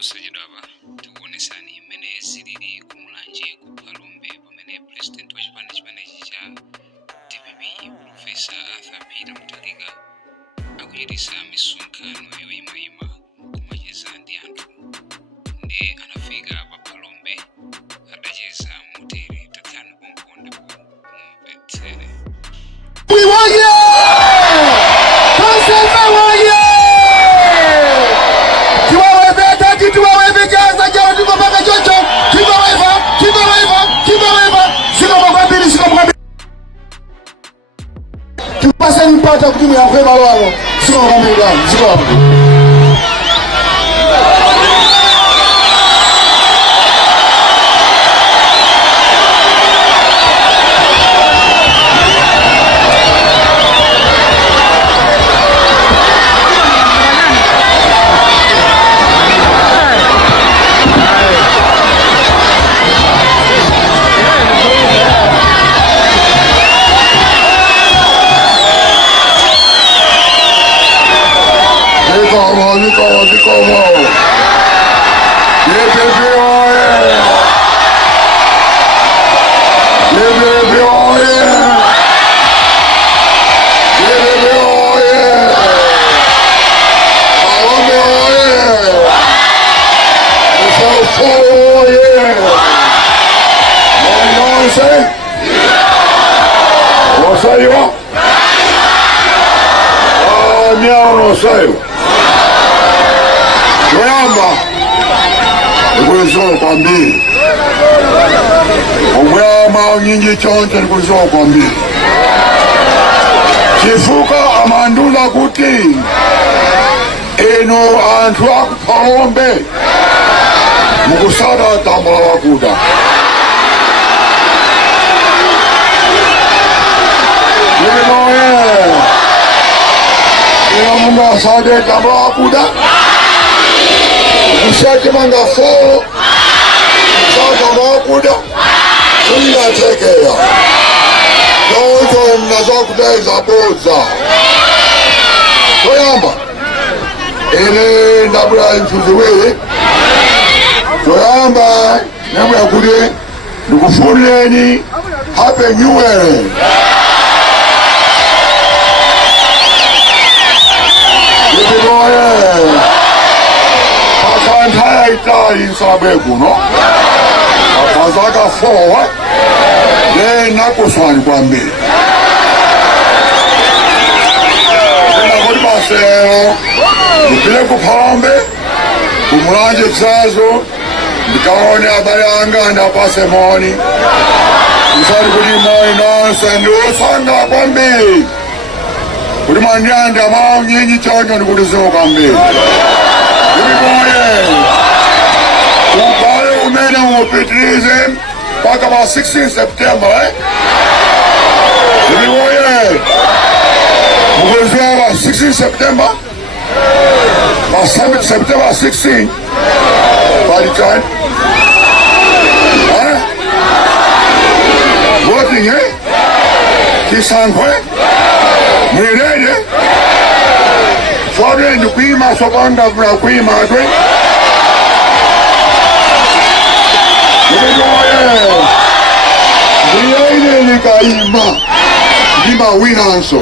Osajidaba tukuonesani mene zilili kumulanje ku Palombe pamene president wa chipani cha DPP Profesa Arthur Peter Mutharika akuchitisa misonkhano yoyimayima kumacheza ndi anthu ndi anafika pa Palombe adacheza motere takhani kumponda kumvetsere. Pasa nipata kutumu ya kwema wao. Siko kambi gani? Siko kambi. Kwambi omwama nyingi chonte nikulizo kwambi chifuka amandula kuti eno anthu aku Palombe mukusada tambula wakuda eno munga asade tambula wakuda Mshaki manga fo Saka wakuda Sunga tekea Nozo mnazo kuteza boza Toyamba Ene nabula infuziwe Toyamba Nemu ya kude Nukufurieni Happy New Year Ita insabeku no Akazaka fowa Ye nakuswani kwa mbili Sina kodi basero Nipile ku Palombe Kumulanje chazo Ndikaone abayanga ndapase moni Nisari kudi moi nonse Ndiosanga kwa mbili Kudi mandianda mao nyinyi chonyo nikudizo kwa mbili Upale umene umupitirize mpaka pa 16 September Uliwoye Mugozwa pa 16 September Pa 7 September 16 Palitan Voting Kisankwe Mwirene Sode ndukwima sopanda kuna kwima adwe Ndiye nikaima Ndima winanso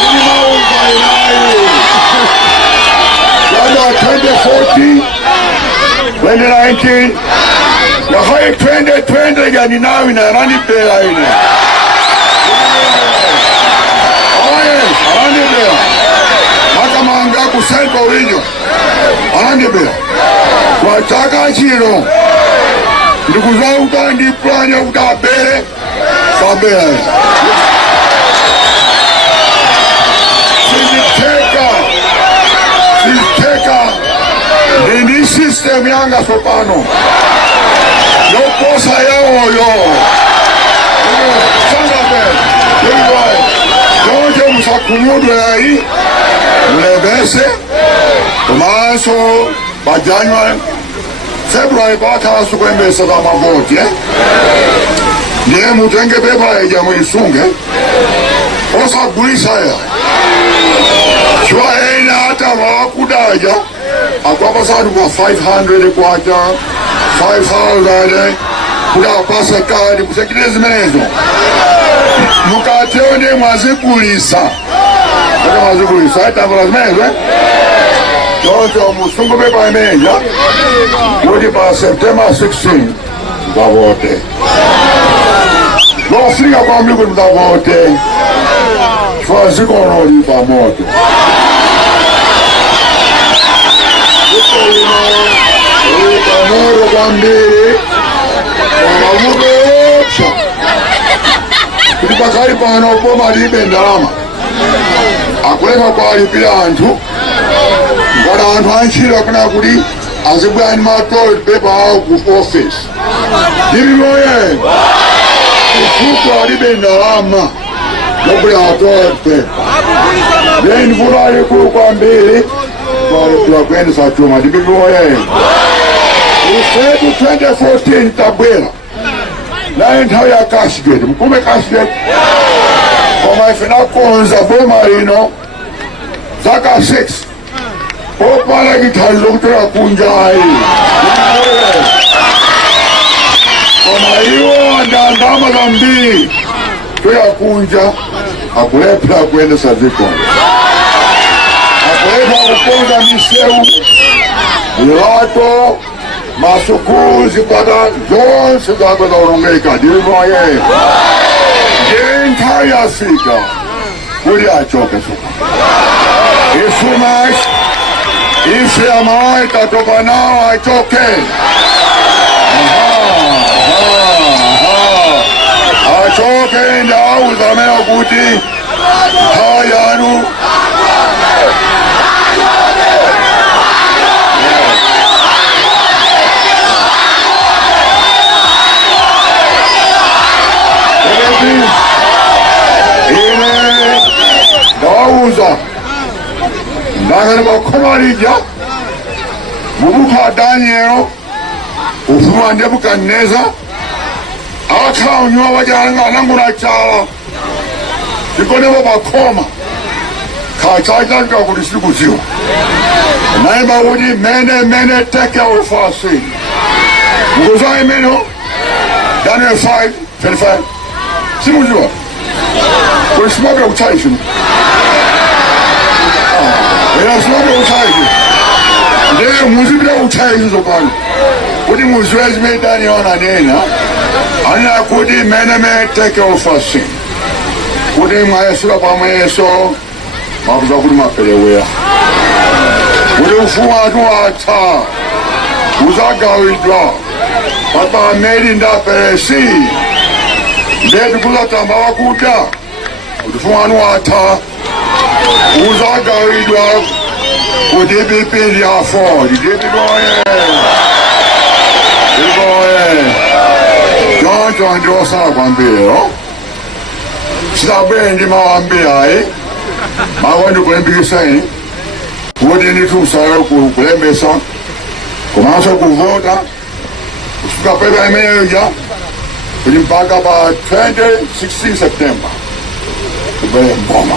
Ndima uzainayi Yada 2014 2019 Yahayi 2020 gani nawi na rani pera ine Makamanga kusento winyo Anandibira Kwa chaka chino Ndikuza utandi planya utabere Sabera Siziteka Nini system yanga sopano Yoposa yao yo Jonje musakumudu ya hii Mlebese Tomaso Bajanuary February bata sukwembesa za mavoti Ndiye mutenge beba ya jamu isunge Osa gulisa ya Chua ena hata wakudaja akwapasatu kwa 500 kwacha 5,000 kudapasa kadi kusekile zimenezo mukateone mwazikulisa ate mwazikulisa aitambula zimenezo choncho musungu bepaemeja kuti pa September 16 mutavote lofika kwambiri kuti mutavote chifukwa zikono lili pamoto pamoto kwambiri wakamubeopsa kuti pakali pano boma libe ndalama akuleka kwalipira anthu ngati anthu antchito akuna kuti azibwani ma toilet paper awo ku office ndililoye kufuko alibe ndalama yokula toilet paper then mvula alikulu kwambiri kwalipira kuyendesa chuma ndililoye ifetu 2014 tabwera naye nthawi ya Cashgate mkume Cashgate koma ife nakonza boma lino zaka 6 opala kithandizo kutoka kunjayi koma iwo ndandama zambiri toya kunja akulephera kuyendesa zikono akulephera kukonza misewu milato masukulu zipata zonse zakwe zaulongeka ndilivoye ngenthawi yafika kuti achoke suka isumash ife amayi tatopa nawo achoke achoke ndauza amene kuti nthawi yanu ine ndawauza ndangani bakhomalija mubuka Danielo ufuma Nebukadneza akhala unywa wajanga nanguna chala ndikonebo bakhoma khachaita kuti sikuziwa naye bakuti mene take our fasting ngoza imeno Daniel 5:25 simuziwa kusimama uchaisho ina uchaisho ndiye muzibira uchaisho zopano kuti muziwezi medani wana nena anina kuti mene take off fasting kuti mwayesula pamweso makuza kuti mapelewera kuti ufumu watu wata uzagawidwa papa meli ndaperesi ndetu kuzatamba wakuda ufumu wanu wata uzagawidwa kuti DPP ya Ford DPP Jonjo njosa kwambiro sitabwendi mawambirai mawondi kulembikisani kuti nditusayo kulembesa kumaso kuvota kusika pepa imeneja kuti mpaka pa 2016 September kubele mboma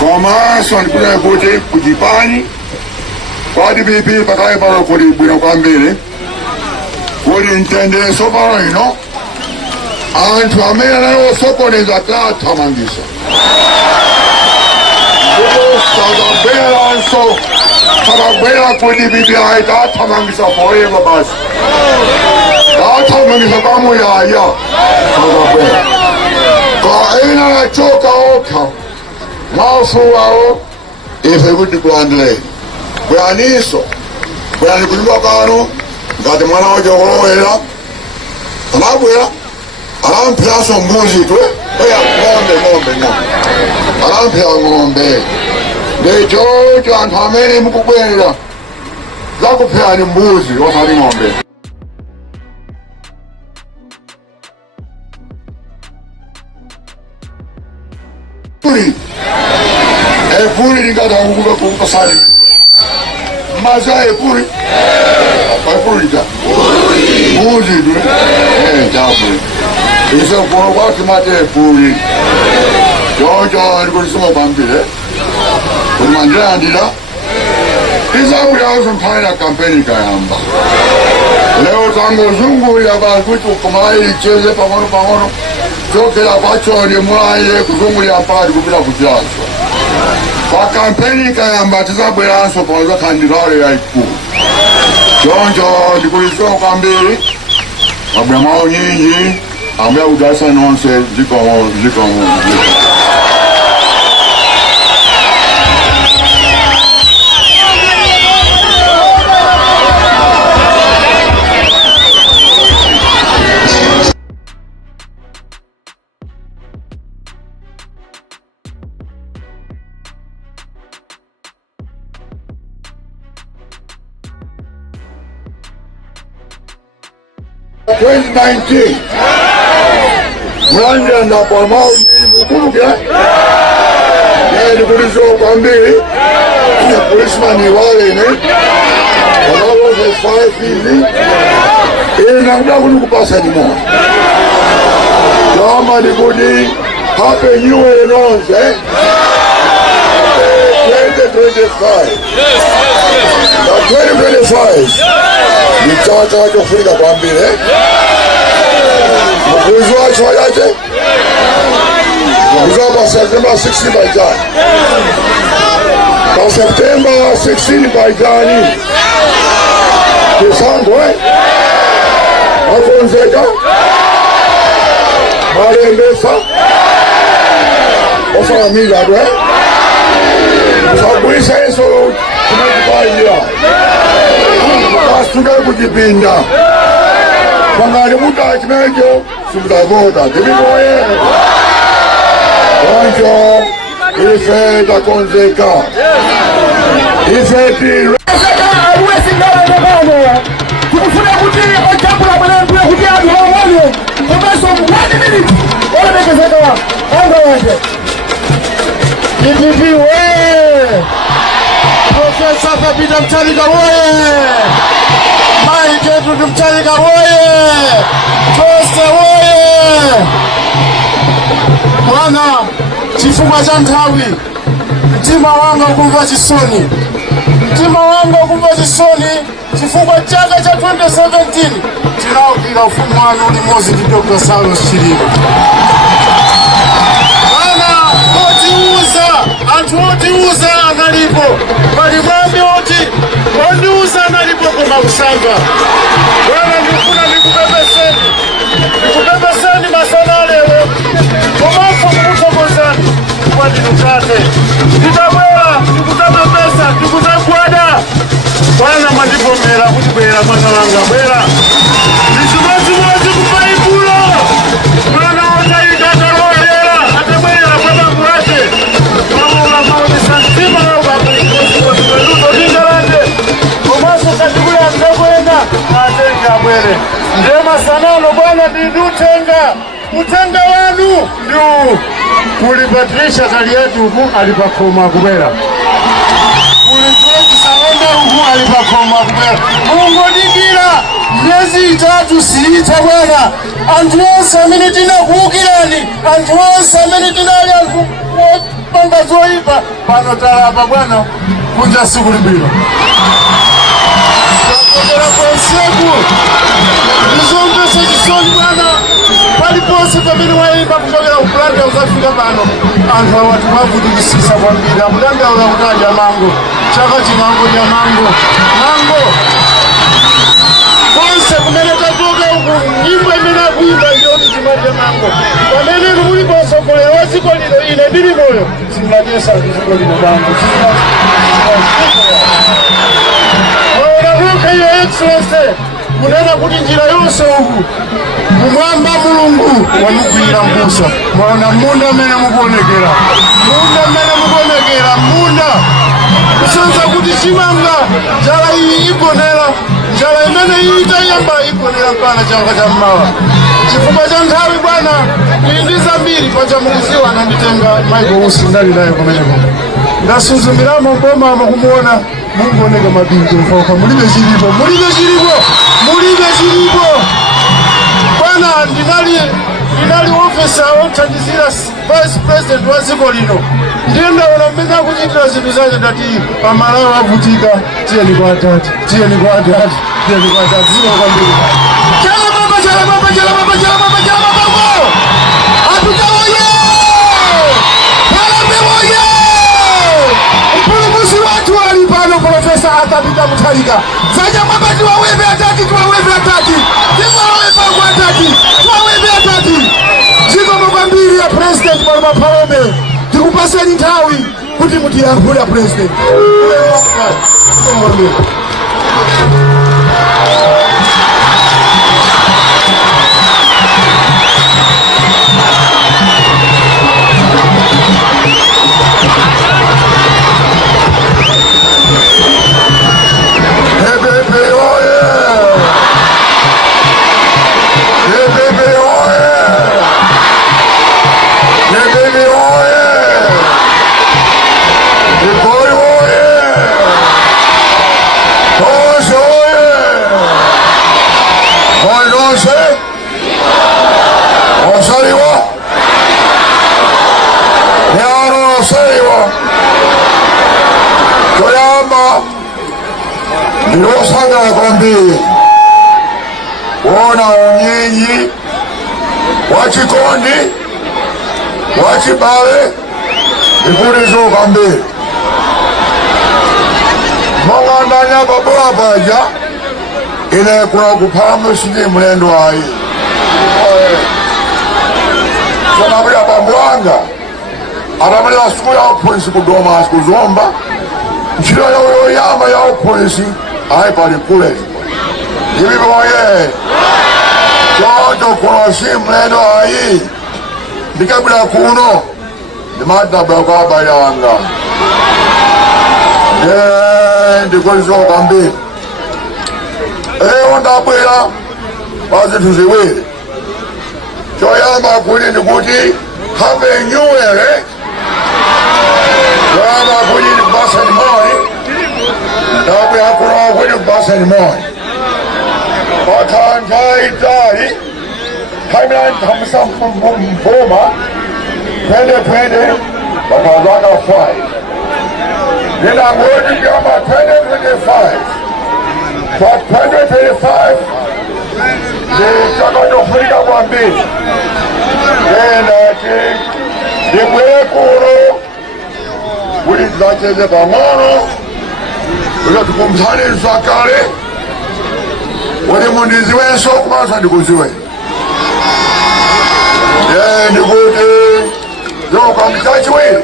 komaso ndikuna kuti kujipani kwa DPP pakaye pano kuti bwino kwambiri kuti ntendeso pano ino anthu amene nayo sokoneza tathamangisa sakabweranso sakabwera kuti DPP ayi tathamangisa forever basi tathamangisa kwamuyaya sakabwera ka ina nachoka okha mafuwawo ife kuti kulandileni bwaniso bwani kuliwa kano ngati mwana waje wolowera anabwera alamphiraso mbuzi twe oya ng'ombe alamphira ng'ombe ndechocho anthu amene mukubwera zakuphirani mbuzi osati ng'ombe epuli lingata kukupasani maza epuli epuli ta mbuzi twe chapu iso kuno kwati mate epuli chocho ndikulisoma pambile ulimandilandila izabu yazo mphaila kampeni kayamba leo tangu zungu ya bakutu kumaili cheze pamono zokela kwacholi mwaile kuzungulia mpali kupila kuchaswa kwa kampeni kayamba tizabu yazo pamoza kandidale ya iku chonjo dikuliso kambili abya mao nyingi abya udasa nonse ziko 2019 Mlanja na kwa mao ni mkuruge ni kulizo kwa mbili policeman wale ne wanawo za 5 hivi na mda kupasa ni moja kama ni kudi hape new announce 2025 2025 ni chaka wacho kufika kwa mbili mkuzi wacho wajaje mkuzi wa September 16 Baijani kwa September 16 Baijani Kisango Makonzeka Marembesa Osamila Sabuisa eso tunakubailia Kasuka kujipinda Wangali muda chimejo Sumutagoda Dibikoye Wancho Ife Takonzeka Ife Tiri Aruesi ngawa nyabano Tukufuna kutiri kwa chakula mwenye kutia adu hawamu Kumeso 1 minute Wala mekezeka wa Anga wanje DPP wee Profesa Pepita Mchalika wee Mike Edward Mchalika wee Toste wee Mwana Chifugwa cha Ntawi Mtima wanga ukumva chisoni Mtima wanga ukumva chisoni Chifugwa chaka cha 2017 Chirao kila ufumwanu ulimozi ki Dr. Salos Chilima Mwana Antu oti uza analipo Malimambi oti uza analipo kwa makusanga Wana nikuna nikubebeseni masana lewe Komafu mkuto mozani Kwa dinukate Nitabwela, nikuzama pesa, nikuzama kuada Wana mandipo mera, kutubwela mwana wanga bwela Nishumazi kupaipulo Mwana wata yikata rohela Atebwela kwa mangurate Mama ula santima na ubakuliko Dingalande Komasu katibula mdegwenda Atenga bwele Ndema sanano bwana didutenga Utenga wanu Yu Kulibadilisha kali yetu huku alipakoma kubela Kulituwezi salonda huku alipakoma kubela Mungu dikila Miezi 3 siita bwana Antuwasa minitina kukilani Antuwasa minitina Panga zoipa Pano talaba bwana Kunja siku libilo Kakotela konseku Nizombese jisoni bwana Palipose pamini waimba kuchokela upulanda uzafika bano Antuwa watu wavu dikisisa kwa mbila Mudanga ula kutaja mango Chaka chimango ya mango Mango Konse kumeleta toga huku Nyimbo imena kuimba yoni chimaja mango Wamene nulipo sokole Waziko lino ine bili moyo Simladesa kuziko lino bango Wauraruka yo excellence Kunena kuti njira yose huku Mwamba mulungu Wanukuira mbusa Mwana munda mene mukonekera Munda Kusanza kuti chimanga Jala hii ikonela Jala imene hii itayamba ikonela Mpana changa cha mmawa Chifupa cha Ntawi bwana Kuindiza mbili kwa chamukuziwa na nitenga Maiko usi ndali nayo kumene kumene Ndasuzumilamo mboma ama kumuona Mungu oneka mabingi mfauka Mulibe jiribo Bwana ndinali officer Otandizira Vice President wa ziko lino ndiye ndaona mmene akuchitira zinthu zake ndati pamalawo avutika. Tiyeni kwa Atate, tiyeni kwa Atate, tiyeni kwa Atate. Zina kwambiri Chalamamba, Chalamamba, Chalamamba, Chalamamba, Chalamamba. Apita oye! Palombe oye! Mpulumusi watu walipano Profesa Arthur Mutharika. Saja mwamba tuwawebe Atati, tuwawebe Atati. Tuwawebe kwa Atati, tuwawebe Atati. Ziko mwambiri ya President Paloma Palombe. Tikupaseni nthawi kuti mutiyankhule President. Niliosanga kwambie wona unyinyi wachikondi wachibale ikulizo kwambie mongandanya babola baja ile kuna kupama sindi mlendo hai sana bila bambwanga aramela siku ya polisi kudoma siku zomba nchilo yo yama ya polisi ai pali kule hivi boye toto kunosi mlendo hai ndikabila kuno ndimata bako abaya wanga ndikolizo kwambiri ndabwera bazi tuziwele choyamba kuli ndikuti have nyuwele choyamba kuli ndibasa ni moi ndabwera kuno kuli ndibasa ni moi wakanta itali kaimila ntamisa mboma twende bakazaka 5 nina ngoti kama 2025 kwa 2025 nitakayofunika kwa mbili nati ndibwere kuno kuti tidzacheze pang'ono kuti tikumthanizwa kale kuti mundiziwenso kumaso ndikuziwe ndikuti zokwambisachiwiri